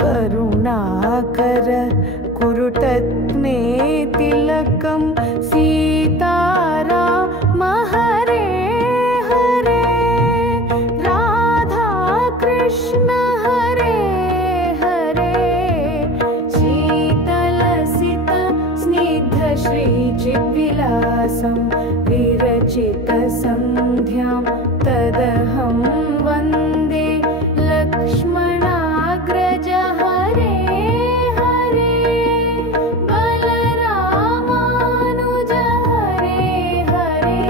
करुणाकर कुरुतत्मे तिलकं सीताराम हरे हरे राधा कृष्ण हरे हरे शीतलसित स्निग्ध श्रीचिद्विलासं विरचित सन्ध्यां तदहं वन्दे लक्ष्मणाग्रज हरे हरे बलरामानुज हरे हरे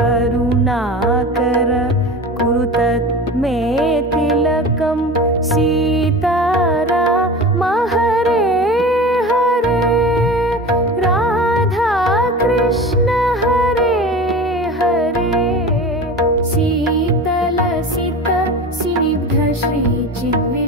करुणाकर कुरुतत्मे तिलकं सीताराम हरे हरे राधा कृष्ण हरे हरे शीतलसित स्निग्ध श्रीचिद्विलासं